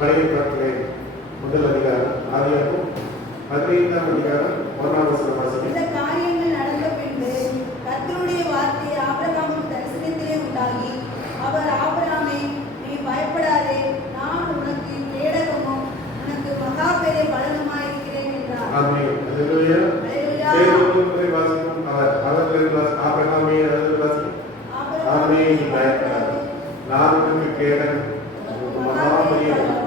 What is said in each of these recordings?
பழைய ஏற்பாட்டிலே முதல் அதிகாரம் ஆதியாகமம் 15ஆம் அதிகாரம் 1ஆம் வசனம் வாசிக்கிறேன். இந்த காரியங்கள் நடந்த பின்பு கர்த்தருடைய வார்த்தை ஆபிரகாமுக்கு தரிசனத்திலே உண்டாகி, அவர் ஆபிரகாமே, நீ பயப்படாதே, நான் உனக்கு கேடகமும் உனக்கு மகா பெரிய பலனுமாய் இருக்கிறேன் என்றார். ஆமென். அல்லேலூயா. அல்லேலூயா. தேவனுடைய வாசிக்கும் அவர்கள் ஆபிரகாமே வாசிக்கும். ஆமென். நீ பயப்படாதே, நான் உனக்கு கேடகம் மகா பெரிய பலனுமாய்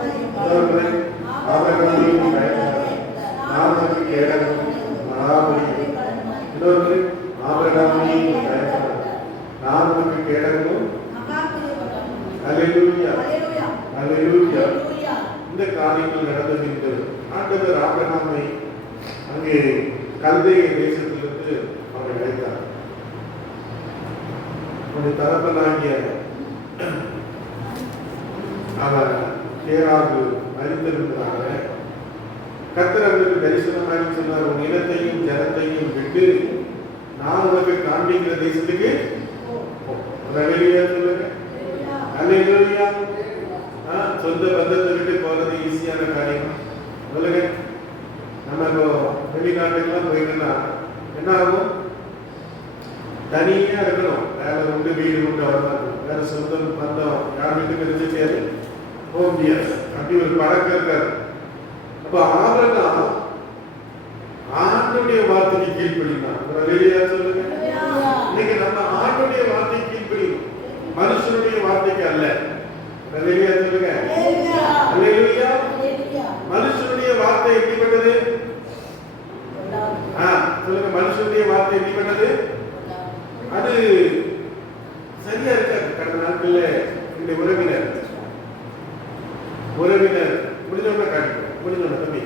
ஆபிரகாமே, நீ பயப்படாதே, நான் உனக்கு கேடகம் மகா பெரிய இன்னொரு ஆபிரகாமே, நீ பயப்படாதே, நான் உனக்கு கேடகம் மகா பெரிய பலனுமாய். அல்லேலூயா. அல்லேலூயா. அல்லேலூயா. அல்லேலூயா. இந்த காரியங்கள் நடந்த பின்பு ஆண்டவர் ஆபிரகாமை அங்கே கல்தேய தேசத்திலிருந்து அவரை அழைத்தார். அவருடைய தகப்பனாகிய அவர் தேராகு மரித்திருந்தாங்க. கர்த்தர் அவருக்கு தரிசனமாகி சொன்னார், உன் இனத்தையும் ஜனத்தையும் விட்டு நான் உனக்கு காண்பிக்கிற தேசத்துக்கு போ. அல்லேலூயா சொல்லுங்க. அல்லேலூயா. சொந்த பந்தத்தை விட்டு போறது ஈஸியான காரியம் சொல்லுங்க. நம்ம இப்போ வெளிநாட்டுக்கெல்லாம் போயிட்டோம்னா என்ன ஆகும்? தனியா இருக்கணும். வேலை உண்டு, வீடு உண்டு, அவ்வளவுதான். வேற சொந்தம் பந்தம் யார் வீட்டுக்கு இருந்துச்சு போக முடியாது. அப்படி ஒரு பழக்கம் இருக்காது. அப்ப ஆபிரகாம் ஆண்டுடைய வார்த்தைக்கு கீழ்ப்படினான். அல்லேலூயா சொல்லுங்க. இன்னைக்கு நம்ம ஆண்டுடைய வார்த்தைக்கு கீழ்ப்படியும், மனுஷனுடைய வார்த்தைக்கு அல்ல. அல்லேலூயா சொல்லுங்க. அல்லேலூயா. மனுஷனுடைய வார்த்தை எப்படிப்பட்டது? சொல்லுங்க. மனுஷனுடைய வார்த்தை எப்படிப்பட்டது? அது சரியா இருக்காது. கடந்த நாட்கள்ல என்னுடைய உறவினர் முடிஞ்சோட காட்டிப்போம். முடிஞ்சோட தம்பி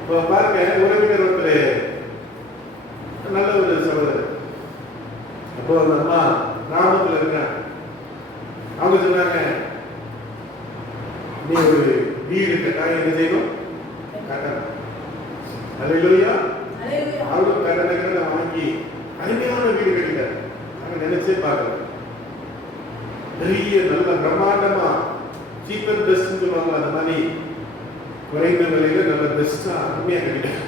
இப்போ பாருங்க, உறவினர் ஒருத்தர் நல்ல ஒரு சகோதரர். அப்போ அந்த அம்மா கிராமத்துல இருக்காங்க. அவங்க சொன்னாங்க, நீ ஒரு வீடு கட்டாயம் என்ன செய்யணும்? கட்டணும். அல்லேலூயா. அவரும் கடனை வாங்கி அருமையான வீடு கட்டிட்டார். நாங்க நினைச்சே பார்க்கல. பெரிய நல்ல பிரம்மாண்டமா சீப் அண்ட் பெஸ்ட் சொல்லுவாங்க, அந்த மாதிரி குறைந்த விலையில நல்ல பெஸ்டா அருமையா கட்டிட்டார்.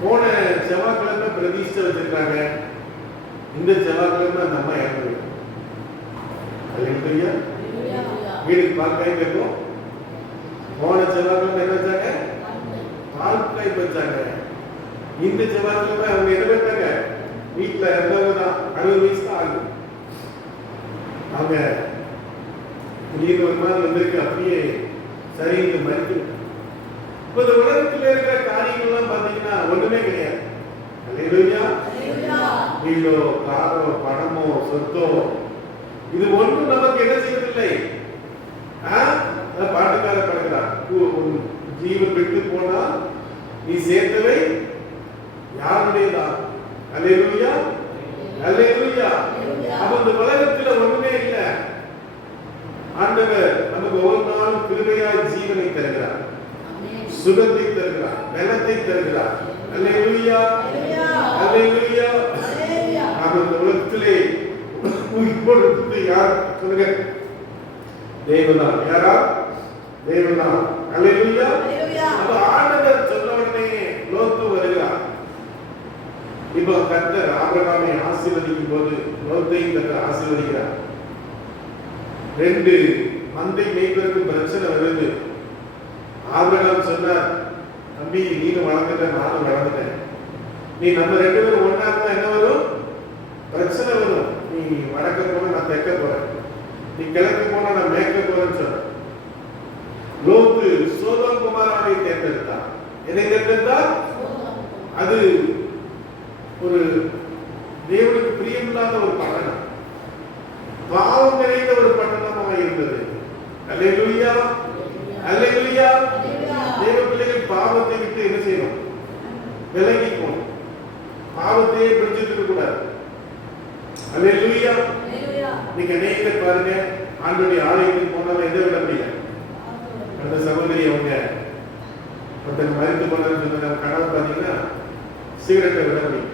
போன செவ்வாய்க்கிழமை பிரதிஷ்டை வச்சிருக்காங்க. இந்த செவ்வாய்க்கிழமை அந்த அம்மா இறந்து. அல்லேலூயா. வீடுக்கு பால்காய் வைப்போம். போன செவ்வாய்க்கிழமை என்ன வச்சாங்க? பால்காய் வச்சாங்க. இந்த செவ்வாய்க்கிழமை அவங்க என்ன வைத்தாங்க? வீட்டுல இருந்தவங்க தான் 60 வயசு தான் ஆகுது. அவங்க திடீர்னு ஒரு மாதிரி வந்திருக்கு. அப்படியே சரி இந்த மறித்து இப்போ இந்த உலகத்தில் இருக்கிற காரியங்கள்லாம் பார்த்தீங்கன்னா ஒண்ணுமே கிடையாது. அல்லேலூயா. வீடோ காரோ பணமோ சொத்தோ இது ஒன்றும் நமக்கு என்ன செய்வதில்லை. பாட்டுக்கார படுக்கிறார், ஜீவன் விட்டு போனா நீ சேர்த்தவை யாருடையதான். அல்லேலூயா. அல்லேலூயா. அப்ப இந்த உலகத்துல ஒண்ணுமே இல்லை. ஆண்டவர் நமக்கு ஒவ்வொரு நாளும் கிருபையாய் ஜீவனை தருகிறார், சுகத்தை தருகிறார், பலத்தை தருகிறார். அல்லேலூயா. அல்லேலூயா. அப்ப இந்த உலகத்திலே இப்பொழுது யார் சொல்லுங்க? தேவதான். யாரா? தேவதான். அல்லேலூயா. அப்ப ஆண்டவர் சொன்ன உடனே லோத்து வருகிறார். இப்போ கர்த்தர் ஆபிரகாமை ஆசீர்வதிக்கும் போது லோத்தையும் கர்த்தர் ஆசீர்வதிக்கிறார். 2 மந்தை மேய்ப்பதற்கு பிரச்சனை வருது. ஆபிரகாம் சொன்னார், தம்பி நீனும் வளர்ந்துட்ட, நானும் வளர்ந்துட்டேன். நீ நம்ம 2 பேரும் ஒன்னா இருந்தா என்ன வரும்? பிரச்சனை வரும். நீ வடக்க போன, நான் தெற்க போறேன். நீ கிழக்கு போனா, நான் மேற்க போறேன்னு சொன்ன. லோத்து சோதோம் குமாராவை தேர்ந்தெடுத்தான். என்னை தேர்ந்தெடுத்தார். அது ஒரு தேவனுக்கு பிரியமில்லாத ஒரு பட்டணம், பாவம் நிறைந்த ஒரு பட்டணமாக இருந்தது. அல்லேலூயா. அல்லேலூயா. தேவ பிள்ளைகள் பாவத்தை விட்டு என்ன செய்யணும்? விலகிக்கும். பாவத்தையே பிடிச்சிட்டு இருக்க கூடாது. அல்லேலூயா. நீங்க அநேகர் பாருங்க, ஆண்டவருடைய ஆலயத்துக்கு போனாலும் எதை விட முடியல. அந்த சகோதரி அவங்க ஒருத்தர் மறித்து போனாலும் சொன்ன கணவர் பார்த்தீங்கன்னா சிகரெட்டை விட முடியும்,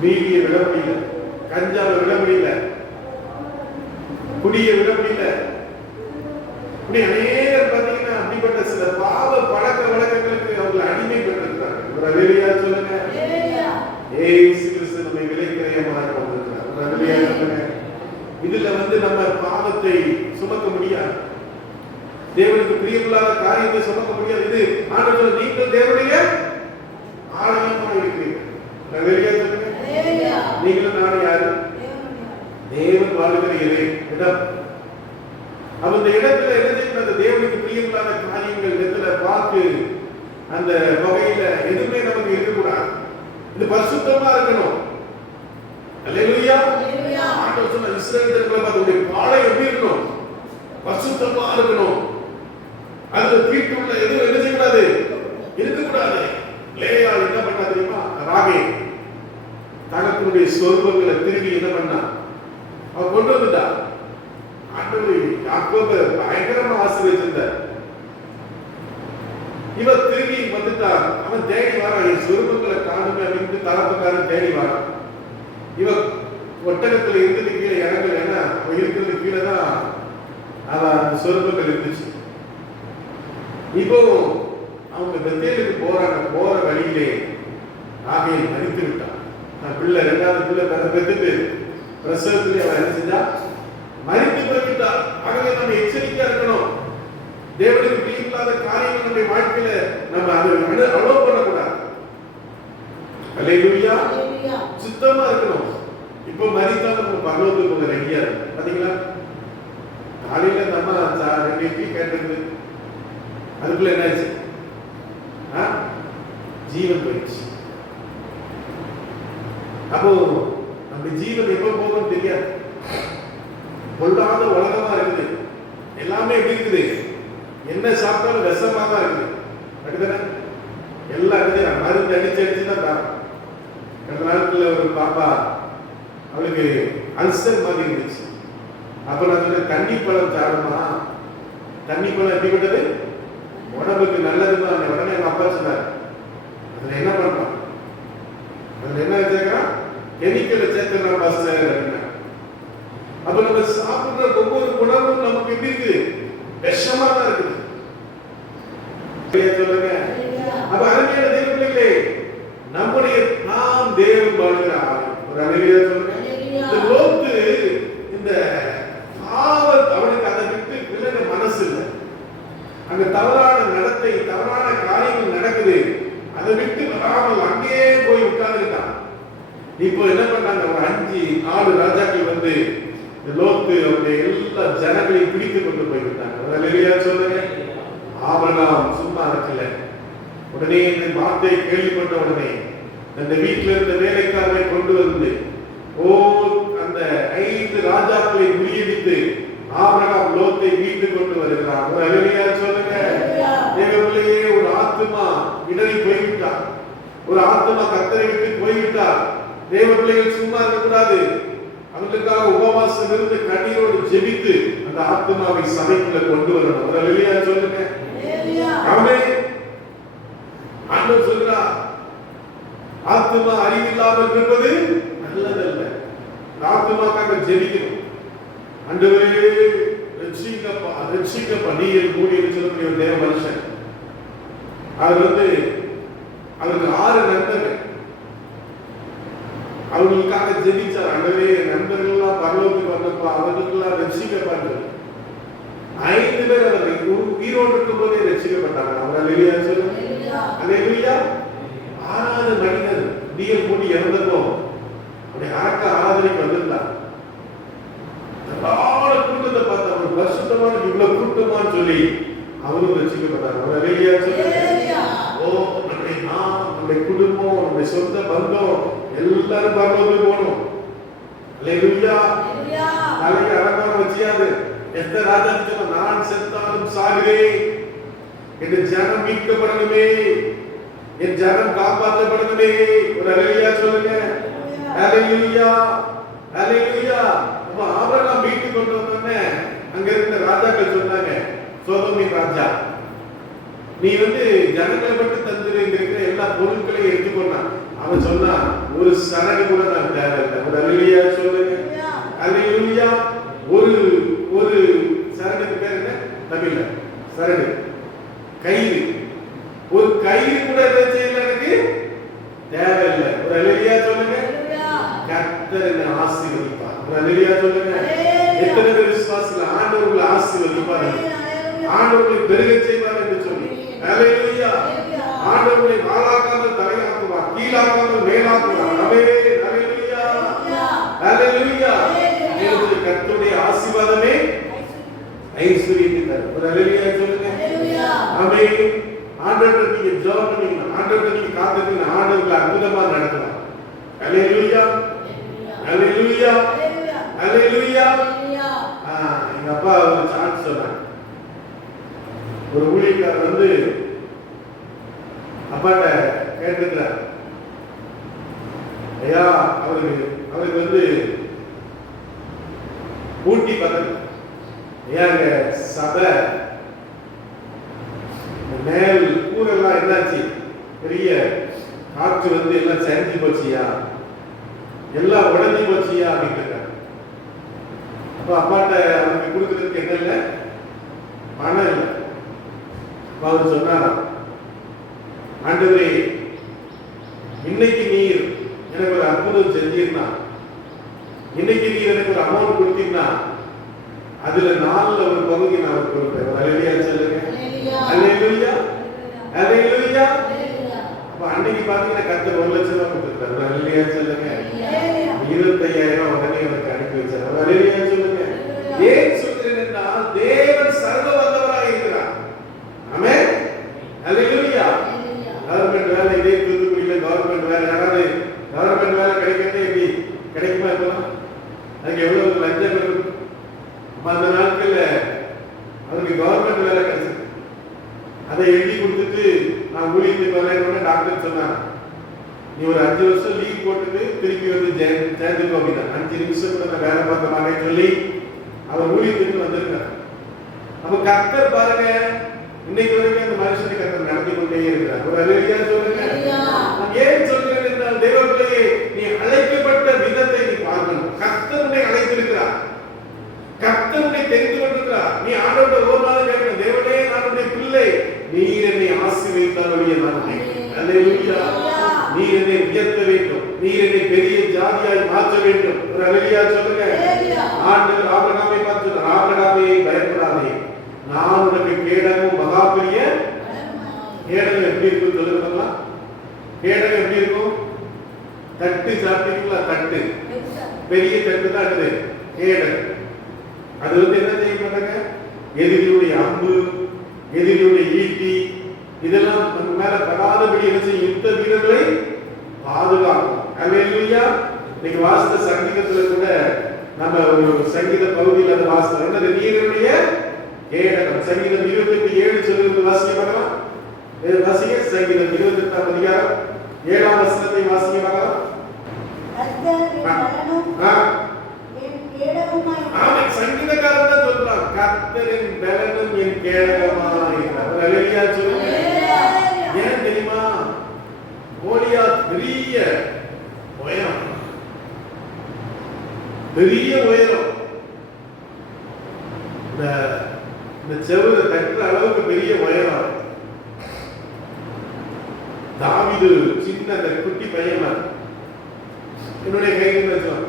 பீடியை விட முடியல, கஞ்சாவை விட முடியல, குடியை விட முடியல. இப்படி அநேகர் பார்த்தீங்கன்னா அப்படிப்பட்ட சில பாவ பழக்க வழக்கங்களுக்கு அவர்கள் அடிமைப்பட்டிருக்கிறாங்க. ஒரு அல்லேலூயா சொல்லுங்க. ஏசு கிறிஸ்து நம்மை விலைக்கிரயமாக கொண்டிருக்கிறார். ஒரு அல்லேலூயா சொல்லுங்க. இதுல நம்ம பாவத்தை சுமக்க முடியாது, தேவனுக்கு பிரியமில்லாத காரியத்தை சுமக்க முடியாது. இது ஆண்டவர் நீங்கள் தேவனுடைய ஆலயமாக இருக்கிறீர்கள். அல்லேலூயா சொல்லுங்க. நீங்களும் நானும் யாரு? தேவன் வாழுகிற இடம். அந்த இடத்துல என்ன செய்யணும்? அந்த தேவனுக்கு பிரியமில்லாத காரியங்கள் இடத்துல பார்த்து அந்த வகையில எதுவுமே நமக்கு இருக்கக்கூடாது. இது பரிசுத்தமா இருக்கணும். அல்லேலூயா. ஆண்டவர் சொன்ன இஸ்ரவேல் ஜனங்களை பார்த்து பாளையம் எப்படி இருக்கணும்? பரிசுத்தமா இருக்கணும். அதுல தீட்டுள்ள எதுவும் என்ன செய்யக்கூடாது? இருக்கக்கூடாது. லேயா என்ன பண்ணா தெரியுமா? ராகே தனக்குடைய சொர்பங்களை திரும்பி என்ன பண்ணா? அவ கொண்டு வந்துட்டா. ஆண்டவர் யாக்கோபை பயங்கரமா ஆசீர்வதிச்சிருந்தார். இவ திரும்பி வந்துட்டா. அவன் தேடி வரான், என் சொருபங்களை காணுமே அப்படின்னு தரப்புக்காரன் தேடி வரான். இவ ஒட்டகத்துல இருந்தது கீழே இறங்கல. ஏன்னா அவ இருக்கிறது கீழே தான் அவன் அந்த சொருபங்கள் இருந்துச்சு. இப்போ அவங்க பெத்தேலுக்கு போறாங்க. போற வழியிலே ஆகையை மறித்து விட்டான். பிள்ளை ரெண்டாவது பிள்ளை பெற்றுட்டு பிரசவத்திலே அவன் என்ன செஞ்சா? மறித்து போய்விட்டார். ஆகவே நம்ம எச்சரிக்கையா இருக்கணும். தேவனுக்கு பிரியமில்லாத காரியங்கள் நம்முடைய வாழ்க்கையில நம்ம அதை அலோவ் பண்ணக்கூடாது. அல்லேலூயா. சுத்தமா இருக்கணும். இப்போ மறித்தா நம்ம பரலோகத்துக்கு போக ரெடியா இருக்கு. பாத்தீங்களா? காலையில நம்ம 2 இட்லி கேட்டது, அதுக்குள்ள என்னாச்சு? ஜீவன் போயிடுச்சு. அப்போ நம்ம ஜீவன் எப்ப போகும் தெரியாது. பொல்லாத உலகமா இருக்குது. எல்லாமே எப்படி இருக்குது? என்ன சாப்பிட்டாலும் விஷமா தான் இருக்குது. அப்படிதானே? எல்லாம் இருக்குது. மருந்து அடிச்சு தான் தரோம். கடந்த நாட்கள்ல ஒரு பாப்பா, அவளுக்கு அல்சர் மாதிரி இருந்துச்சு. அப்ப நான் சொன்னேன், தண்ணி பழம் சாப்பிடுமா? தண்ணி பழம் எப்படிப்பட்டது? உடம்புக்கு நல்லதுதான். உடனே எங்க அப்பா சொன்னார், அதுல என்ன பண்றான்? அதுல என்ன சேர்க்கிறான்? கெமிக்கலை சேர்க்கிறான் பாஸ்டர் அப்படின்னா. அப்ப நம்ம சாப்பிடுற ஒவ்வொரு உணவும் நமக்கு எப்படி இருக்குது? விஷமா தான் இருக்குது. சொல்லுங்க. அப்ப அருமையான தேவ பிள்ளைகளே, நம்முடைய நாம் தேவன் வாழ்கிற ஆலயம். ஒரு அல்லேலூயா சொல்லுங்க. இந்த லோத்து இந்த பாவம் அவனுக்கு அதை விட்டு விலக மனசு இல்லை. அங்க தவறான நடத்தை, தவறான காரியங்கள் நடக்குது. அதை விட்டு வராமல் அங்கேயே போய் உட்கார்ந்துட்டான். இப்போ என்ன பண்ணாங்க? ஒரு 5-4 ராஜாக்கள் வந்து லோத்து அவருடைய எல்லா ஜனங்களையும் பிடித்து கொண்டு போய்விட்டாங்க. அல்லேலூயா சொல்லுங்க. ஆபிரகாம் சும்மா இருக்கல. உடனே இந்த வார்த்தையை கேள்விப்பட்ட உடனே அந்த வீட்டில் இருந்த வேலைக்காரரை கொண்டு வந்து அந்த 5 ராஜாக்களை முறியடித்து ஆபிரகாம் லோத்தை வீட்டு கொண்டு வருகிறார். அல்லேலூயா சொல்லுங்க. தேவர்களே, ஒரு ஆத்துமா இடறி போய்விட்டார். ஒரு ஆத்துமா கர்த்தரை விட்டு போய்விட்டார். தேவ பிள்ளைகள் சும்மா இருக்கக்கூடாது. அவர்களுக்காக உபவாசம் இருந்து கண்ணீரோடு ஜெபித்து அந்த ஆத்மாவை சபைக்குள்ள கொண்டு வரணும். அல்லேலூயா சொல்லுங்க. ஆமென். ஆண்டவர் சொல்றார், ஆத்மா அறிவில்லாமல் இருப்பது நல்லதல்ல. ஆத்மாக்காக ஜெபிக்கணும். ஆண்டவரே ரட்சிக்கப்பா, ரட்சிக்கப்பா, நீ என் கூடிய சொல்லக்கூடிய தேவ மனுஷன். அவர் அவருக்கு 6 நண்பர்கள். அவர்களுக்காக ஜெபிச்சார். ஆண்டவரே, நண்பர்கள் எல்லாம் பரலோகத்துக்கு வந்தப்பா, அவர்களுக்கெல்லாம் ரட்சிக்கப்பட்டது. 5 பேர் அவர்கள் உயிரோடு இருக்கும் போதே ரட்சிக்கப்பட்டாங்க. அவங்க அல்லேலூயா சொல்லுங்க. அல்லேலூயா. 6வது மனிதர் டிஎல் போட்டு இறந்தப்போ அப்படி அரக்க ஆராதனைக்கு வந்திருந்தார். கூட்டத்தை பார்த்து அவர் பரிசுத்தமான இவ்வளவு கூட்டமான்னு சொல்லி அவரும் ரட்சிக்கப்பட்டார். அவங்க அல்லேலூயா சொல்லுங்க. நம்முடைய குடும்பம், நம்முடைய சொந்த பந்தம் எல்லாரும் பரலோகத்துக்கு போகணும். அல்லேலூயா. நாளைக்கு அரக்கமான வச்சியாது. எஸ்தர் ராஜா சொன்னா, நான் செத்தாலும் சாகிறேன், என் ஜனம் மீட்கப்படணுமே, என் ஜனம் காப்பாற்றப்படணுமே. ஒரு அல்லேலூயா சொல்லுங்க. அல்லேலூயா. அல்லேலூயா. அப்ப ஆபிரகாம் மீட்டு கொண்டு வந்தோடனே அங்க இருந்த ராஜாக்கள் சொன்னாங்க, சோதோமின் ராஜா, நீ ஜனங்களை மட்டும் தந்துருங்க, இருக்கிற எல்லா பொருட்களையும் எடுத்துக்கொண்டான். அவன் சொன்னான், ஒரு சரடு கூட நான் தேவையில்லை. ஒரு அல்லேலூயா சொல்லுங்க. அல்லேலூயா. ஒரு சரடுக்கு பேர் என்ன? தமிழ்ல எத்தனை விசுவாசிகள் ஆண்டவர்களை ஆசீர்வதிப்பார்கள், ஆண்டவர்களை பெருகச் செய்வார் என்று சொல்லி. ஹல்லேலூயா. ஆண்டவர்களை வாளாக்காமல் தலையாக்குவார், கீழாக்காமல் மேலாக்குவார். ஆமென். ஹல்லேலூயா. ஹல்லேலூயா. கர்த்தருடைய ஆசீர்வாதமே ஐஸ்வரியத்தை தரும். ஒரு ஹல்லேலூயா சொல்லுங்க. ஆமென். ஆண்டவரை நீங்க ஜெபம் பண்ணீங்க, ஆண்டவரை நீங்க காத்துட்டீங்க, ஆண்டவர்களை அற்புதமா நடத்துவார். ஹல்லேலூயா. ஹல்லேலூயா. ஹல்லேலூயா. எங்க அப்பா ஒரு சான்ஸ் சொன்னாங்க. ஒரு ஊழியக்காரர் வந்து அப்பாட்ட கேட்டுக்கிறார், ஐயா அவருக்கு வந்து ஊட்டி பக்கத்து ஐயா அங்க சபை மேல் கூரெல்லாம் என்னாச்சு, பெரிய காற்று வந்து எல்லாம் செஞ்சு போச்சியா, எல்லாம் உடஞ்சி போச்சியா அப்படின்னு. அப்ப அப்பாட்ட அவருக்கு கொடுக்கறதுக்கு என்ன இல்லை, பணம் இல்லை. அவர் சொன்னார், ஆண்டவரே இன்னைக்கு நீர் எனக்கு ஒரு அற்புதம் செஞ்சீர்னா, இன்னைக்கு நீர் எனக்கு ஒரு அமௌண்ட் கொடுத்தீங்கன்னா அதுல 4ல் ஒரு பகுதி நான் அவருக்கு கொடுப்பேன். ஹல்லேலூயா சொல்லுங்க. ஹல்லேலூயா. ஹல்லேலூயா. அப்ப அன்னைக்கு பாத்தீங்கன்னா கர்த்தர் 1 லட்சம் ரூபாய் கொடுத்தாரு. ஹல்லேலூயா சொல்லுங்க. 25,000 உடனே எனக்கு அனுப்பி வச்சார். ஹல்லேலூயா சொல்லுங்க. ஏன் சொல்கிறேன் என்றால் தேவன் சர்வ வல்லவராய் இருக்கிறார். ஆமென். ஹல்லேலூயா. கவர்மெண்ட் வேலை இதே தூத்துக்குடியில கவர்மெண்ட் வேலை, யாராவது கவர்மெண்ட் வேலை கிடைக்கிறது எப்படி கிடைக்குமா இருக்கலாம்? அதுக்கு எவ்வளவு லஞ்சம் இருக்கும். அந்த நாட்கள்ல அவருக்கு கவர்மெண்ட் வேலை கிடைச்சது. அதை எழுதி கொடுத்துட்டு நான் ஊழியத்துக்கு வரேன்னு டாக்டர் சொன்னாங்க, நீ ஒரு 5 வருஷம் லீவ் போட்டுட்டு திருப்பி வந்து சேர்ந்துக்கோ அப்படின்னா. 5 நிமிஷம் கூட நான் வேலை பார்த்த மாதிரி சொல்லி அவர் ஊழியத்துக்கு வந்திருக்காரு. அப்ப கர்த்தர் பாருங்க, இன்னைக்கு வரைக்கும் அந்த மனுஷனை கர்த்தர் நடத்தி கொண்டே இருக்கிறார். ஒரு ஹல்லேலூயா சொல்லுங்க. ஏன் சொல்கிறேன் என்றால் தேவ பிள்ளையே, நீ அழைக்கப்பட்ட விதத்தை நீ பார்க்கணும். கர்த்தர் உன்னை அழைத்திருக்கிறார், கர்த்தர் உன்னை தெரிந்து கொண்டிருக்கிறார். நீ ஆண்டவரை ஒரு நாள் கேட்கணும், தேவனே நான் உன்னுடைய பிள்ளை, நீர் என்னை ஆசீர்வதித்தால் ஒழிய நான் ஹல்லேலூயா. நீர் என்னை உயர்த்த வேண்டும், நீர் என்னை பெரிய ஜாதியாய் மாற்ற வேண்டும். ஒரு ஹல்லேலூயா சொல்லுங்க. ஆண்டவர் ஆபிரகாமை பார்த்து சொன்னார், ஆபிரகாமே பயப்படாதே, நான் உனக்கு கேடகம் மகா பெரிய கேடகம் எப்படி இருக்கும் சொல்லுங்க. கேடகம் எப்படி இருக்கும்? தட்டு சாப்பிட்டீங்களா? தட்டு பெரிய தட்டு தான் இருக்குது கேடகம். அது வந்து என்ன செய்ய மாட்டாங்க, எதிரியுடைய அம்பு, எதிரியுடைய ஈட்டி இதெல்லாம் நம்ம மேல படாதபடி என்ன செய்யும், யுத்த வீரர்களை பாதுகாக்கும். ஹல்லேலூயா. நீங்க வாசித்த சங்கீதத்துல கூட நம்ம ஒரு சங்கீத பகுதியில் அதை வாசித்தோம். என்னது? நீருடைய கேடகம். சங்கீதம் 28:7 சொல்லுவது வாசிக்க பார்க்கலாம். வாசிங்க. சங்கீதம் 28ஆம் அதிகாரம் 7ஆம் வசனத்தை வாசிக்க பார்க்கலாம். சங்கீதக்காரன் தான் சொல்றான், கர்த்தரின் பலனும் என் கேடகமாய் இருக்கிறார். ஹல்லேலூயா சொல்லுங்க. ஏன் தெரியுமா? கோலியாத் பெரிய உயரம், பெரிய உயரம், இந்த செவுரை தட்டுற அளவுக்கு பெரிய உயரம். தாவீது சின்ன அந்த குட்டி பையன் என்னுடைய கையில் வச்சான்.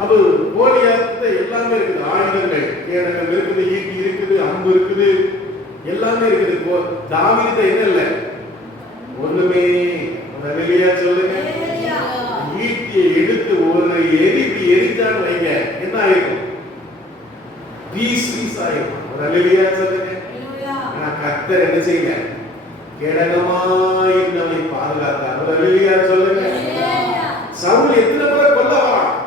அப்ப கோலியாத் எல்லாமே இருக்குது, ஆயுதங்கள் கேடகம் இருக்குது, ஈட்டி இருக்குது, அம்பு இருக்குது, எல்லாமே இருக்குது. தாவீது என்ன இல்லை, ஒண்ணுமே. ஹல்லேலூயா சொல்லுங்க. ஈட்டியை எடுத்து ஒரு எரிப்பி எரிச்சான்னு வைங்க, என்ன ஆயிருக்கும்? பீஸ் ஆயிருக்கும். ஹல்லேலூயா சொல்லுங்க. ஆனா கர்த்தர் என்ன செய்யுங்க, கேடகமாய் நம்மை பாதுகாத்தார். ஹல்லேலூயா சொல்லுங்க. சவுல் எத்தனை முறை கொல்ல வரான்,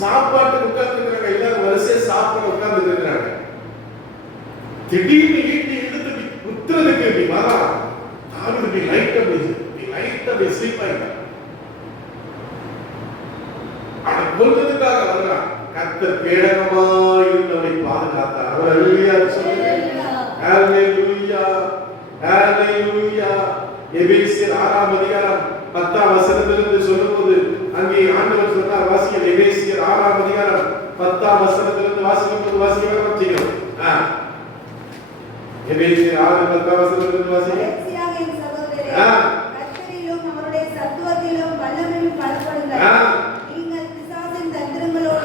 சாப்பாட்டுக்கு உட்கார்ந்து இருக்கிறாங்க, எல்லாரும் வரிசையா சாப்பிட உட்கார்ந்து இருக்கிறாங்க. திடீர்னு ஈட்டி எடுத்து குத்துறதுக்கு இப்படி வரா, தாவீது லைட்டா ஸ்லீப் ஆயிட்டான். அவனை கொல்றதுக்காக வர்றான். கர்த்தர் கேடகமாய் நம்மை பாதுகாத்தார். ஹல்லேலூயா சொல்லுங்க. ஹல்லேலூயா. ஹல்லேலூயா. எபேசியர் 6ஆம் அதிகாரம் 10ஆம் வசனத்திலிருந்து சொல்லும்போது அங்கே ஆண்டவர் சொன்னார், வாசிக்க. எபேசியர் 6ஆம் அதிகாரம் 10ஆம் வசனத்திலிருந்து வாசிக்கும்போது வாசிக்க வச்சுக்கிறோம். எபேசியர் 6:10 வசனத்திலிருந்து வாசிக்க. கர்த்தரிலும் அவருடைய சத்துவத்திலும் வல்லமையும் பலப்படுங்கள். நீங்கள் பிசாசின் தந்திரங்களோடு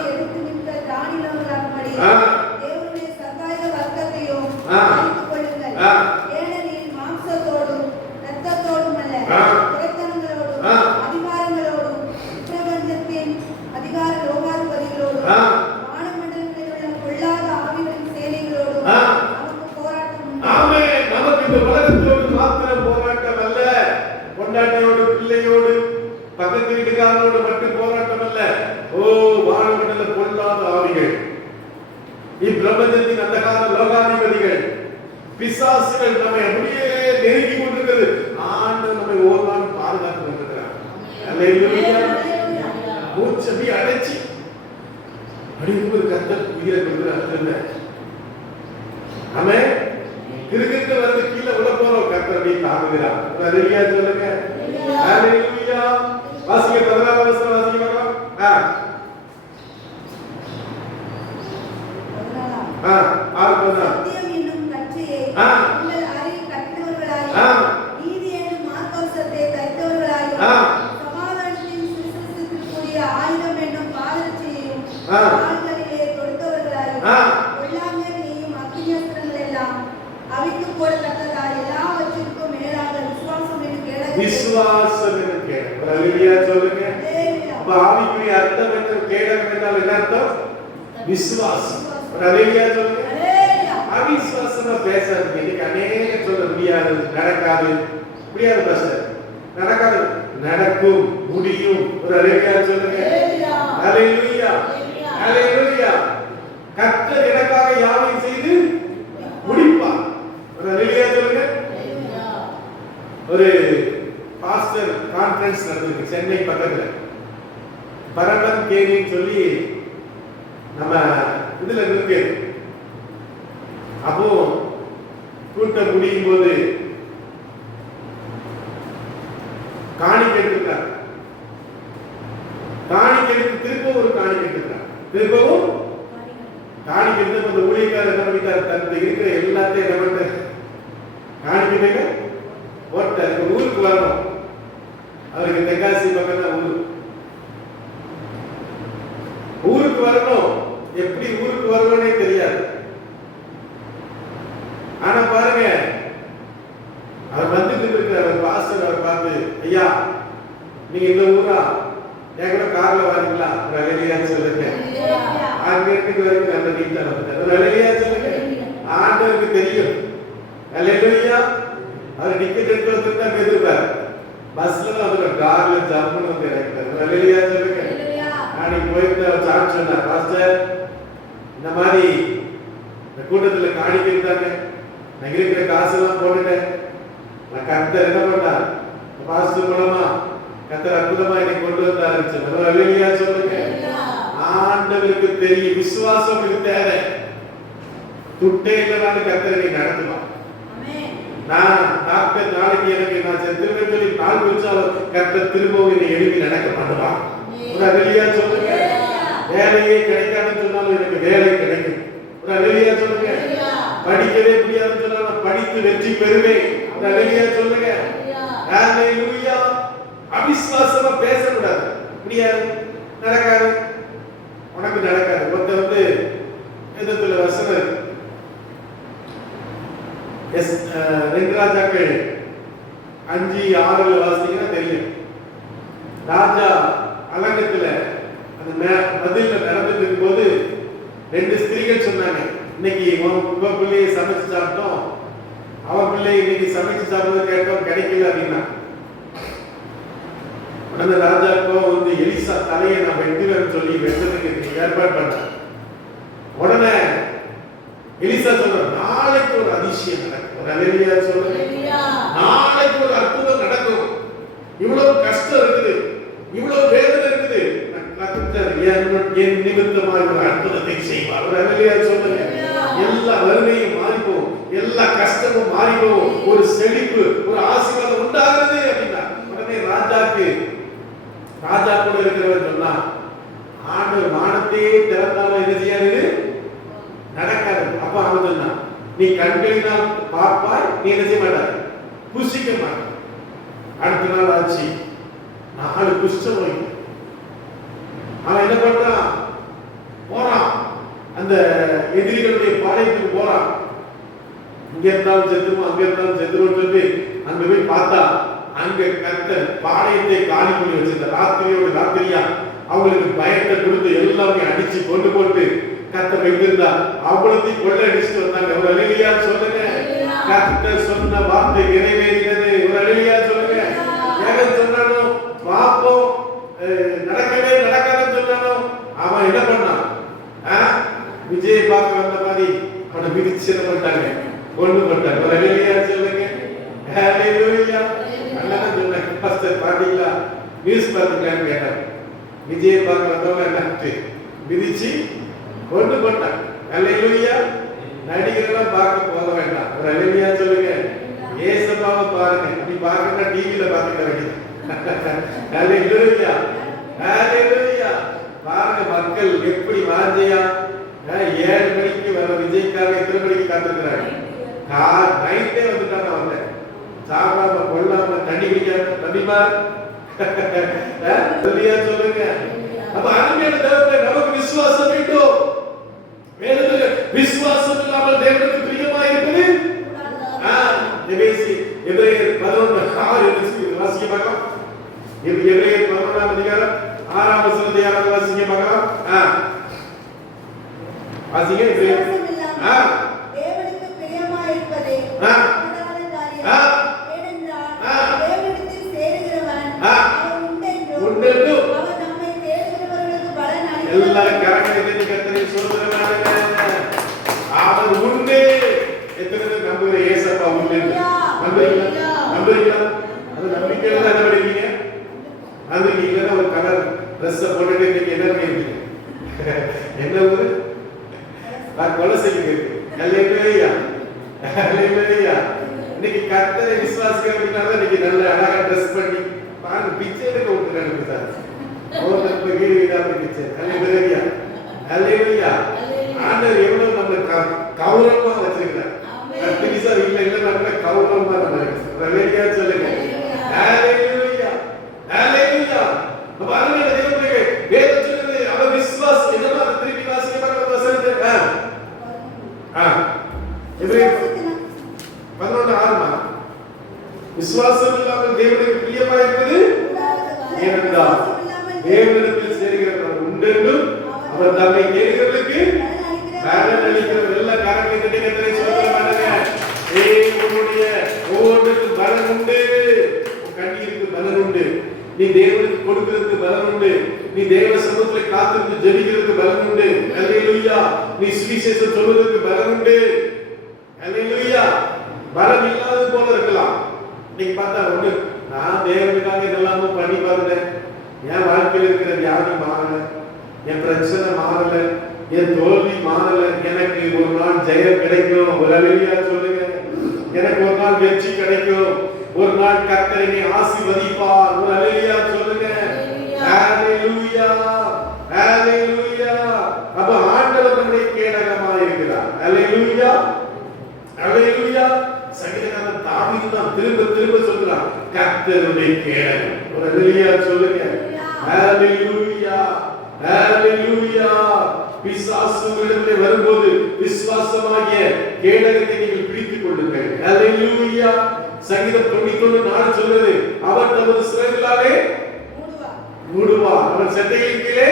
சுபாவிகள், இப்பிரபஞ்சத்தின் அந்தகார லோகாதிபதிகள், பிசாசுகள் நம்மை அப்படியே நெருங்கி கொண்டிருக்கிறது. ஆண்டவர் நம்மை ஒரு நாள் பாதுகாத்து கொண்டிருக்கிறார். அல்லேலூயா. மூச்சு அப்படியே அடைச்சி அடிக்கும்போது கர்த்தர் உயிரை கொடுக்கிறார். ஆமென். கிறுகிட்டு வந்து கீழே விழ போறோம், கர்த்தர் அப்படியே தாங்குகிறார். அல்லேலூயா சொல்லுங்க. அல்லேலூயா. வாசிங்க 14 வசனம் வாசிங்க பார்க்கலாம். சத்தியம் என்னும் கச்சையை உங்கள் அறையில் கட்டினவர்களாயும், நீதி என்னும் மார்க்கவசத்தை தைத்தவர்களாயும், சமாதானத்தின் சுவிசேஷத்திற்குரிய ஆயுதம் என்னும் பாதரட்சையையும் கால்களிலே தொடுத்தவர்களாயும், கொல்லாமல் எய்யும் அக்னியஸ்திரங்கள் எல்லாம் அவித்து போடத்தக்கதாய் எல்லாவற்றிற்கும் மேலாக விசுவாசம் என்னும் கேடகம். விசுவாசம் என்னும் கேடகம். அல்லேலூயா சொல்லுங்க. அப்ப ஆவிக்குரிய அர்த்தம் என்ன? கேடகம் என்றால் என்ன அர்த்தம்? விசுவாசம். அல்லேலூயா சொல்லுங்க. அவிசுவாசமா பேசாதீங்க. இன்னைக்கு அநேக சொல்ல முடியாது, நடக்காது, முடியாது பாஸ்டர், நடக்காது, நடக்கும், முடியும். ஒரு அல்லேலூயா சொல்லுங்க. அல்லேலூயா. அல்லேலூயா. கர்த்தர் எனக்காக யாவையும் செய்து முடிப்பார். ஒரு அல்லேலூயா சொல்லுங்க. ஒரு பாஸ்டர் கான்ஃபரன்ஸ் நடந்திருக்கு சென்னை பக்கத்துல, பரமன் கேரின்னு சொல்லி நம்ம இதுல இருக்கு. அப்போ கூட்டம் முடியும் போது காணிக்கை எடுத்துட்டார். காணிக்கை எடுத்து திருப்பவும் ஒரு காணிக்கை எடுத்துட்டார். திருப்பவும் காணிக்கை எடுத்து அந்த ஊழியக்காரர் என்ன பண்ணிட்டார்? தனக்கு இருக்கிற எல்லாத்தையும் என்ன பண்ண காணிக்கை போட்டார். ஊருக்கு வரணும். அவருக்கு தென்காசி பக்கம் தான் ஊரு. ஊருக்கு வரணும். எப்படி ஊருக்கு வரணும்னே தெரியாது. ஆனா பாருங்க, அவர் வந்துட்டு இருக்கிற பாஸ்டர் அவர் பார்த்து, ஐயா நீங்க இந்த ஊரா, என் கூட கார்ல வரீங்களா? ஒரு அல்லேலூயா சொல்லுங்க. ஆங்கிலத்துக்கு வரைக்கும் நல்ல நீட்டா வந்து ஒரு அல்லேலூயா சொல்லுங்க. ஆண்டவருக்கு தெரியும். அல்லேலூயா. அவர் டிக்கெட் எடுத்து வந்துட்டு அங்க எதிர்ப்பார். பஸ்ல தான் வந்து கார்ல ஜம்ப்னு வந்து இறங்கிட்டார். ஒரு அல்லேலூயா சொல்லுங்க. நாளைக்கு போயிட்டு அவர் சாட்சி சொன்னார், பாஸ்டர் இந்த மாதிரி இந்த கூட்டத்துல காணிக்கை இருந்தாங்க, நான் இருக்கிற காசெல்லாம் போட்டுட்டேன், நான் கர்த்தர் என்ன பண்ணார்? பாஸ்டர் மூலமா கர்த்தர் அற்புதமா என்னை கொண்டு வந்தாரு. அல்லேலூயா சொல்லுங்க. ஆண்டவருக்கு தெரியும். விசுவாசம் உங்களுக்கு தேவை. துட்டே இல்லைனாலும் கர்த்தர் என்னை நடத்துவார். நான் டாக்டர் நாளைக்கு எனக்கு நான் செத்துருவேன் சொல்லி நாள் குறிச்சாலும் கர்த்தர் திரும்பவும் என்னை எழுப்பி நடக்க பண்ணுவான். ஒரு அல்லேலூயா சொல்லுங்க. வேலையே கிடைக்காதுன்னு சொன்னாலும் எனக்கு வேலை கிடைக்கும். ஒரு அல்லேலூயா சொல்லுங்க. படிக்கவே முடியாதுன்னு சொன்னாலும் படித்து வெற்றி பெறுவேன். ஒரு அல்லேலூயா சொல்லுங்க. அல்லேலூயா. அவிசுவாசமா பேசக்கூடாது. முடியாது, நடக்காது, உனக்கு நடக்காது. ஒருத்தர் வந்து எதிர்த்துல வசனம் 2 ராஜாக்கள் 5:6 வாசித்தீங்கன்னா தெரியும். ராஜா அலங்கத்துல அந்த மதில்ல நடந்துட்டு இருக்கும்போது 2 ஸ்திரீகள் சொன்னாங்க, இன்னைக்கு உங்க பிள்ளையை சமைச்சு சாப்பிட்டோம், அவன் பிள்ளையை இன்னைக்கு சமைச்சு சாப்பிடுறது கேட்டோம், கிடைக்கல அப்படின்னா. உடனே ராஜாக்கோ வந்து எலிசா தலையை நான் வெட்டுவேன்னு சொல்லி வெட்டுறதுக்கு ஏற்பாடு பண்ணார். உடனே எலிசா சொல்ற, நாளைக்கு ஒரு அதிசயம் நடக்கும். ஒரு அல்லேலூயா சொல்லுங்க. நாளைக்கு ஒரு அற்புதம் நடக்கும். இவ்வளவு கஷ்டம் இருக்குது, இவ்வளவு வேதனை இருக்குது, என் நிமித்தமாக ஒரு அற்புதத்தை செய்வார். ஒரு அல்லேலூயா சொல்லுங்க. எல்லா வறுமையும் மாறி போகும், எல்லா கஷ்டமும் மாறி போகும், ஒரு செழிப்பு, ஒரு ஆசீர்வாதம் உண்டாகிறது அப்படின்னா. உடனே ராஜா கூட இருக்கிறவன் சொன்னா, ஆண்டவர் வானத்தையே திறந்தாலும் என்ன செய்யாது, நடக்காது. அப்ப அவன் சொன்னா, நீ கண்களினால் பார்ப்பாய், நீ என்ன செய்ய மாட்டாய், புசிக்க மாட்டாய். அடுத்த நாள் ஆச்சு, 4 குஷ்டம் நோய். அவன் என்ன பண்றான்? போறான், அந்த எதிரிகளுடைய பாளையத்துக்கு போறான். இங்க இருந்தாலும் செத்துருவோம், அங்க இருந்தாலும் செத்துருவோம் சொல்லி அங்க போய் பார்த்தா, அங்க கர்த்தர் பாளையத்தை காலி பண்ணி வச்சிருந்த ராத்திரியோட ராத்திரியா அவங்களுக்கு பயத்தை கொடுத்து எல்லாமே அடிச்சு கொண்டு போட்டு கர்த்தர் வைத்திருந்தா அவ்வளத்தையும் கொள்ளை அடிச்சுட்டு வந்தாங்க. ஒரு அல்லேலூயா சொல்லுங்க. கர்த்தர் சொன்ன வார்த்தை நிறைவேறினது. ஒரு அல்லேலூயா சொல்லுங்க. எவன் சொன்னாலும் பாப்போம் நடக்கவே நடக்காதுன்னு சொன்னாலும் அவன் என்ன பண்ணான்? விஜய் பார்க்க வந்த மாதிரி அவனை மிதிச்சு பண்ணிட்டாங்க, கொண்டு போட்டாங்க. ஒரு ஹல்லேலூயா சொல்லுங்க. ஹல்லேலூயா. அண்ணன் சொன்னாங்க, பாஸ்டர் பாத்தீங்களா, நியூஸ் பார்த்துக்கலான்னு கேட்டாங்க. விஜய் பார்க்க வந்தவங்க என்ன மிதிச்சு கொண்டு போட்டாங்க. ஹல்லேலூயா. நடிகரெல்லாம் பார்க்க போக வேண்டாம். ஒரு ஹல்லேலூயா சொல்லுங்க. ஏசப்பாவை பாருங்க. அப்படி பார்க்கறதா டிவில பார்த்துக்க வேண்டியது. ஹல்லேலூயா. ஹல்லேலூயா. பாருங்க மக்கள் எப்படி வாஞ்சையா 7 மணிக்கு வர விஜய்க்காக எத்தனை மணிக்கு காத்திருக்கிறாங்க. நைட்டே வந்துட்டாங்க. அவங்க சாப்பிடாம கொள்ளாம தண்ணி குடிக்காம தம்பிமா சொல்லுங்க. அப்ப அருமையான தேவனே, நமக்கு விசுவாசம் வேண்டும். வேதத்துல விசுவாசம் இல்லாமல் தேவனுக்கு பிரியமா இருப்பது எபிரேயர் 11:6 வாசிக்க பார்க்கலாம். எபிரேயர் 11ஆம் அதிகாரம் 6ஆம் வசனத்தை யாராவது வாசிக்க பார்க்கலாம். வாசிங்க. தேவனுக்கு பிரியமா இருப்பதே கூடாத காரியம். ஏனென்றால் தேவனிடத்தில் சேருகிறவன் அவர் உண்டென்றும் அவர் நம்மை தேடுகிறவர்களுக்கு பலன் அளிக்கிறார். எல்லாரும் கரங்களை கர்த்தரை சொல்லுகிறாங்க. அவர் உண்டு. எத்தனை பேர் நம்புகிற ஏசப்பா உண்டு? நம்புறீங்களா? நம்புறீங்களா? அது நம்பிக்கையில தான் என்ன பண்ணுவீங்க? அது இல்லைன்னா ஒரு கலர் ட்ரெஸ் போட்டுட்டு இன்னைக்கு என்ன பண்ணிருக்கீங்க? என்ன ஊரு? நான் கொலை செய்யுங்க. ஹல்லேலூயா. ஹல்லேலூயா. இன்னைக்கு கர்த்தரை விசுவாசிக்கிறவங்க இன்னைக்கு நல்ல அழகா ட்ரெஸ் பண்ணி பாருங்க, பிச்சை எடுக்க விட்டுறாங்க சார். ஒவ்வொருத்தருக்கு வீடு வீடாக பிச்சை. ஹல்லேலூயா. ஹல்லேலூயா. ஆண்டவர் எவ்வளவு நம்மளை கௌரவமா வச்சிருக்கிறார். கர்த்தரிசா இல்ல இல்ல நம்மள கௌரவமா நம்ம ஹல்லேலூயா சொல்லுங்க. ஹல்லேலூயா. ஹல்லேலூயா. அப்ப அருமையான தேவனே, வேதம் சொல்லுது அவர் விசுவாசம் என்னமா திருப்பி வாசிக்க பார்க்க வசனத்தை எபிரேயர் 11:6 விசுவாசம் இல்லாமல் தேவனுக்கு பிரியமா இருப்பது ஏனென்றால் தேவனிடத்தில் சேருகிறவர் உண்டென்றும் அவர் தம்மை தேடுகிறவர்களுக்கு பலன் அளிக்கிறவர். எல்லா காரணங்களை திட்டங்களை சொல்லுங்க. உன்னுடைய ஒவ்வொன்றுக்கு பலன் உண்டு. கண்ணீருக்கு பலன் உண்டு. நீ தேவனுக்கு கொடுக்கிறதுக்கு பலன் உண்டு. நீ தேவ சமூகத்துல காத்திருந்து ஜெபிக்கிறதுக்கு பலன் உண்டு. ஹல்லேலூயா. நீ சுவிசேஷம் சொல்வதற்கு பலன் உண்டு. ஹல்லேலூயா. பலன் இல்லாதது போல இருக்கலாம். நீங்க பார்த்தா ஒண்ணு, நான் தேவனுக்காக இதெல்லாம பண்ணி பார்த்துட்டேன், என் வாழ்க்கையில் இருக்கிற வியாதி மாறல, என் பிரச்சனை மாறல, என் தோல்வி மாறல, எனக்கு ஒரு நாள் ஜெயம் கிடைக்கும். ஒரு ஹல்லேலூயா சொல்லுங்க. எனக்கு ஒரு நாள் வெற்றி கிடைக்கும். ஒரு நாள் கர்த்தர் என்னை ஆசீர்வதிப்பார். ஒரு ஹல்லேலூயா சொல்லுங்க. ஹல்லேலூயா. ஹல்லேலூயா. அப்ப ஆண்டவர் நம்முடைய கேடகமா இருக்கிறார். ஹல்லேலூயா. ஹல்லேலூயா. சங்கீதக்காரன் தாவீது தான் திரும்ப திரும்ப சொல்றான், கர்த்தருடைய கேடகம். ஒரு ஹல்லேலூயா சொல்லுங்க. ஹல்லேலூயா. ஹல்லேலூயா. பிசாசு உங்களிடத்திலே வரும்போது விசுவாசமாகிய கேடகத்தை நீங்கள் பிடித்துக் கொள்ளுங்கள். ஹல்லேலூயா. சங்கீதம் 91:4 சொல்றது, அவர் தமது சிறகுகளாலே மூடுவார், அவர் சட்டைகளின் கீழே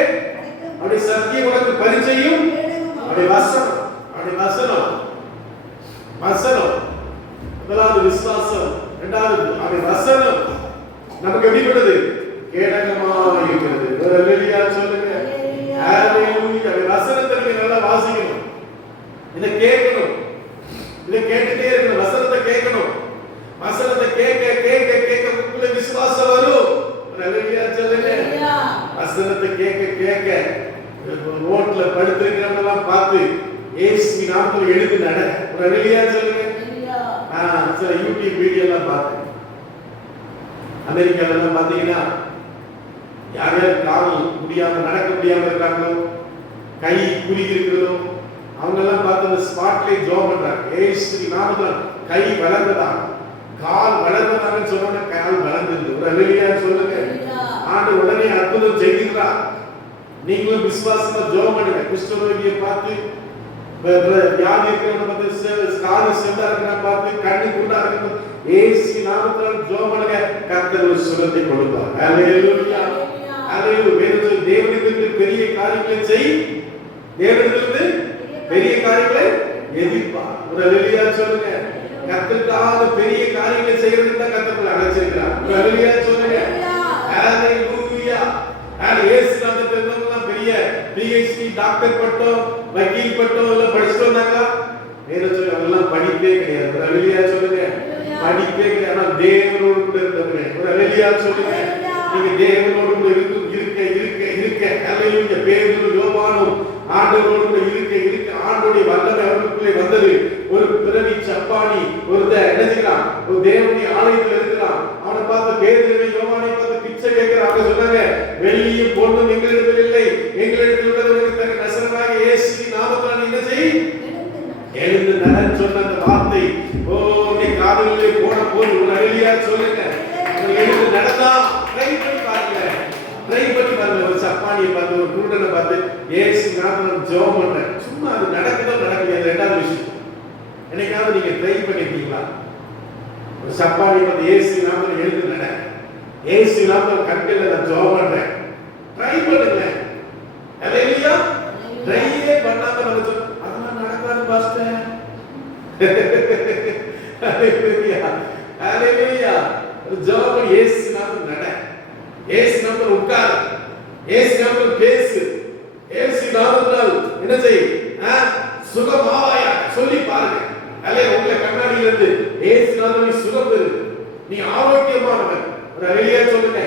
அவருடைய சத்தியம் உனக்கு பரிச்சயம். அவருடைய வசனம், அவருடைய வசனம், வசனம். முதலாவது விசுவாசம், இரண்டாவது அவருடைய வசனம் நமக்கு எப்படிப்பட்டது? கேடகமா இருக்கிறது. ஒரு ஹல்லேலூயா சொல்லுங்க. ஹல்லேலூயா. அவருடைய வசனத்தை நீங்க நல்லா வாசிக்கணும், இதை கேட்கணும், இதை கேட்டுட்டே இருக்கணும். வசனத்தை கேட்கணும். வசனத்தை கேட்க கேட்க கேட்க உங்களுக்குள்ள விசுவாசம் வரும். ஒரு ஹல்லேலூயா சொல்லுங்க. வசனத்தை கேட்க கேட்க ரோட்ல படுத்திருக்கிறவங்கலாம் பார்த்து இயேசு நாமத்தில் எழுந்து நட. ஒரு ஹல்லேலூயா சொல்லுங்க. சில யூடியூப் வீடியோ எல்லாம் பார்த்தேன். அமெரிக்கால எல்லாம் பாத்தீங்கன்னா யார் யார் கால் முடியாம நடக்க முடியாம இருக்காங்களோ, கை குறுகி இருக்கிறதோ, அவங்க எல்லாம் பார்த்து அந்த ஸ்பாட்லயே ஜோம் பண்றாங்க. இயேசு நாமத்துல கை வளர்ந்ததா, கால் வளர்ந்ததான்னு சொன்ன கால் வளர்ந்தது. ஒரு ஹல்லேலூயா சொல்லுங்க. ஆண்டு உடனே அற்புதம் செய்கிறார். நீங்களும் விசுவாசமா ஜோம் பண்ணுங்க. குஷ்டரோகியை பார்த்து, வியாதி இருக்கிறவங்க பார்த்து, காது செந்தா இருக்கிற பார்த்து, கண்ணு குருடா இருக்கிற இயேசு நாமத்தில் ஜெபம் பண்ணுங்க. கர்த்தர் ஒரு சுகத்தை கொடுப்பார். ஹல்லேலூயா. ஹல்லேலூயா. தேவனிடத்திலிருந்து பெரிய காரியங்களை செய், தேவனிடத்திலிருந்து பெரிய காரியங்களை எதிர்பார். ஒரு ஹல்லேலூயா சொல்லுங்க. கர்த்தருக்காக பெரிய காரியங்களை செய்யறதுக்கு தான் கர்த்தர் அழைச்சிருக்கிறார். ஒரு ஹல்லேலூயா சொல்லுங்க. ஹல்லேலூயா. இயேசு நாமத்தில் பெரிய பிஹெச்டி டாக்டர் பட்டம் வக்கீல் பட்டம் எல்லாம் படிச்சுட்டு வந்தாங்களா? வேதம் சொல்லி அதெல்லாம் படிப்பே கிடையாது. ஒரு அல்லேலூயா சொல்லுங்க. படிப்பே கிடையாது. ஆனா தேவனோடு கூட இருந்தவங்க. ஒரு அல்லேலூயா சொல்லுங்க. நீங்க தேவனோடு கூட இருக்க அல்லேலூயா. பேதுரு யோவானும் ஆண்டவரோடு கூட இருக்க ஆண்டோடைய வல்லமை அவர்களுக்குள்ளே வந்தது. ஒரு பிறவி சப்பானி ஒருத்தன் என்ன செய்யலாம்? ஒரு தேவனுடைய ஆலயத்தில் இருக்கிறான். அவனை பார்த்து பேதுருவை யோவானை பார்த்து பிச்சை கேட்கிறான். அவங்க சொன்னாங்க, வெள்ளியும் பொண்ணும் எங்களிடத்தில் இல்லை, எங்களிடத்தில் உள்ளவர்களுக்கு தக்க நசரேயனாகிய இயேசுவின் நாமத்தினால் என்ன செய்? எழுந்து நடன் சொன்ன அந்த வார்த்தை நீ காதுகளிலே போன போது ஒரு அல்லேலூயா சொல்லுங்க. எழுந்து நடந்தா ட்ரை பண்ணி பாருங்க. ஒரு சப்பானியை பார்த்து ஒரு குருடனை பார்த்து இயேசு நாமத்தில் ஜெபம் பண்றேன். சும்மா அது நடக்குதோ நடக்கலையா? ரெண்டாவது விஷயம். என்னைக்காவது நீங்க ட்ரை பண்ணிருக்கீங்களா? ஒரு சப்பானியை பார்த்து இயேசு நாமத்தில் எழுந்து நட, இயேசு நாமத்தில் கண்களில் நான் ஜெபம் பண்றேன். ட்ரை பண்ணுங்க. அல்லேலூயா. ட்ரையே பண்ணாம நம்ம அதெல்லாம் நடக்காது பாஸ்டர். அல்லேலூயா. அல்லேலூயா. ஜெபம் இயேசு நாமத்தில் நட, இயேசு நாமத்தில் உட்கார், இயேசு நாமத்தில் பேசு, இயேசு நாமத்தில் என்ன செய்? சுகமாவாயா சொல்லி பாருங்க. அல்லேலூயா. உங்க கண்ணாடியில இருந்து இயேசு நாமத்தில் சுகம் பெறு. நீ ஆரோக்கியமானவன். ஒரு அல்லேலூயா சொல்லுங்க.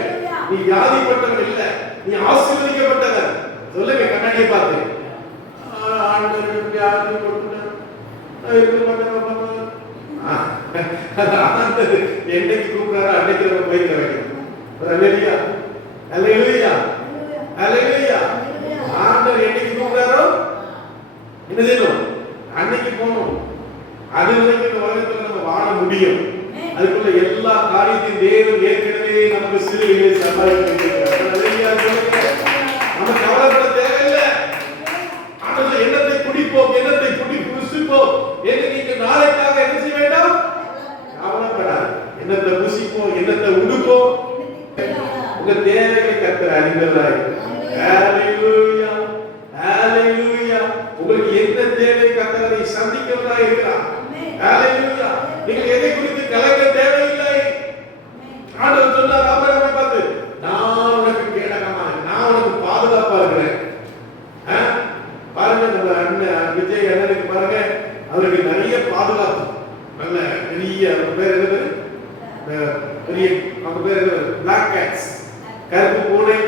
நீ வியாதிப்பட்டவன் இல்ல, நீ ஆசீர்வதிக்கப்பட்டவன். சொல்லுங்க கண்ணாடியை பார்த்து. ஆண்டவர் வியாதி கொடுத்தார், நான் இருக்க மாட்டேன். என்னைக்கு கூப்பிடாரோ அன்னைக்கு நம்ம போய்க்க வேண்டும். ஒரு அல்லேலூயா. அல்லேலூயா. அல்லேலூயா. ஆண்டவர் என்னைக்கு கூப்பிடாரோ என்ன செய்யணும்? அன்னைக்கு போகணும். அது வரைக்கும் இந்த உலகத்துல நம்ம வாழ முடியும். அதுக்குள்ள எல்லா காரியத்தையும் தேவன் ஏற்கனவே நமக்கு சிலுவையிலே சம்பாதித்திருக்கிறார். அல்லேலூயா சொல்லுங்க. நம்ம கவலைப்பட தேவையில்லை. ஆண்டவர் எண்ணத்தை குடிப்போம், எண்ணத்தை புசிப்போம் என்று நீங்க நாளைக்காக என்ன செய்ய வேண்டாம்? கவலைப்படாது. எண்ணத்தை புசிப்போம், எண்ணத்தை உடுப்போம். உங்க தேவைகளை கர்த்தர் அறிந்தவராய். ஹalleluya. ஹalleluya. உங்களுக்கு என்ன தேவை கர்த்தர் அதை சந்திக்கிறவராய் இருக்கிறார். ஹalleluya. நீங்க எதை குறித்து கலங்க தேவையில்லை. ஆண்டவர் சொன்னார் ஆபிரகாமை பார்த்து, நான் உனக்கு கேடகமா, நான் உனக்கு பாதுகாப்பா இருக்கிறேன். பாருங்க நம்ம அண்ணன் விஜய் அண்ணனுக்கு பாருங்க, அவருக்கு நிறைய பாதுகாப்பு. நல்ல பெரிய பேர் என்ன? பெரிய அவங்க பேர் என்ன? பிளாக் கேட்ஸ், கருப்பு பூனை.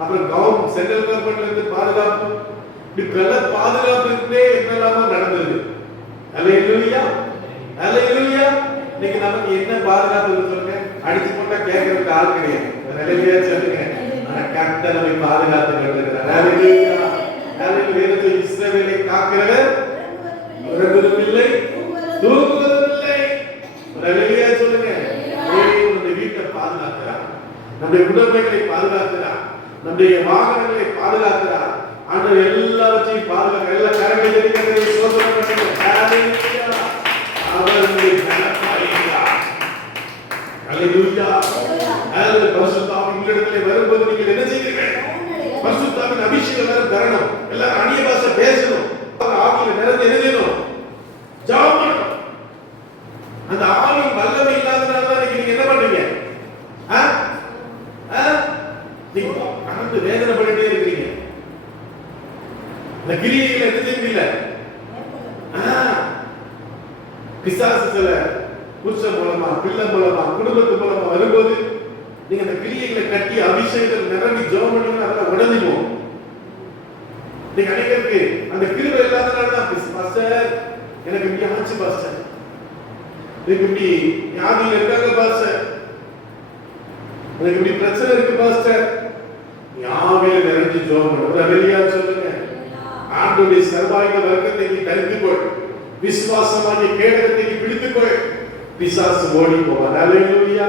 அப்புறம் கவர்மெண்ட் சென்ட்ரல் கவர்மெண்ட்ல இருந்து பாதுகாப்பு. இப்படி பல பாதுகாப்பு இருந்தே என்னெல்லாமோ நடந்தது. அல்லேலூயா. அல்லேலூயா. இன்னைக்கு நமக்கு என்ன பாதுகாப்பு இருக்கு சொல்லுங்க? அடிச்சு போட்டா கேட்கறதுக்கு ஆள் கிடையாது. அல்லேலூயா சொல்லுங்க. கர்த்தர் நம்மை பாதுகாத்து கொண்டிருக்கிறார். அல்லேலூயா. அல்லேலூயா. இஸ்ரவேலை காக்கிறவர் உறங்குவதும் இல்லை, தூங்குவதும் இல்லை. அல்லேலூயா சொல்லுங்க. நம்முடைய வீட்டை பாதுகாக்கிறார், நம்முடைய உடைமைகளை பாதுகாக்கிறார், நம்முடைய வாகனங்களை பாதுகாக்கிறார். ஆண்டவர் எல்லாவற்றையும் பாதுகாக்க எல்லா கரங்களை தெரிவிக்கிறதை சோதனை பண்ணுங்க. ஹalleluya. அவருடைய கனப்பாயிருக்கிறார். ஹalleluya. ஹalleluya. பரிசுத்த ஆவி உங்களிடத்திலே வரும்போது நீங்கள் என்ன செய்வீர்கள்? பரிசுத்த ஆவியின் அபிஷேகம் வர தரணும். எல்லாரும் அந்நிய பாஷை பேசணும். ஆவியில நிறைந்து என்ன செய்யணும்? ஜெபம் பண்ணணும். அந்த ஆவியின் வல்லமை இல்லாதனால தான் நீங்க என்ன பண்றீங்க? நீங்க கடந்து வேதனை பண்ணிட்டே இருக்கீங்க. இந்த கிரியைகளை என்ன செய்ய முடியல. பிசாசு சில புருஷன் மூலமா, பிள்ளை மூலமா, குடும்பத்து மூலமா வரும்போது நீங்க அந்த கிரியைகளை கட்டி அபிஷேகத்தில் நிரம்பி ஜெபம் பண்ணீங்கன்னா அதெல்லாம் உடஞ்சிடும். நீங்க அனைவருக்கு அந்த கிருபை இல்லாதனால தான் பாஸ்டர் எனக்கு இப்படி ஆச்சு பாஸ்டர், எனக்கு இப்படி வியாதியில இருக்காங்க பாஸ்டர், எனக்கு இப்படி பிரச்சனை இருக்கு பாஸ்டர். யாவையில நிறைஞ்சு ஜெபம் பண்ணு. ஒரு அல்லேலூயா சொல்லுங்க. ஆண்டவருடைய சர்வாயுத வர்க்கத்தை நீ தரித்துக்கொள், விசுவாசமான கேடகத்தை நீ பிடித்துக்கொள், பிசாசு ஓடி போவான். அல்லேலூயா.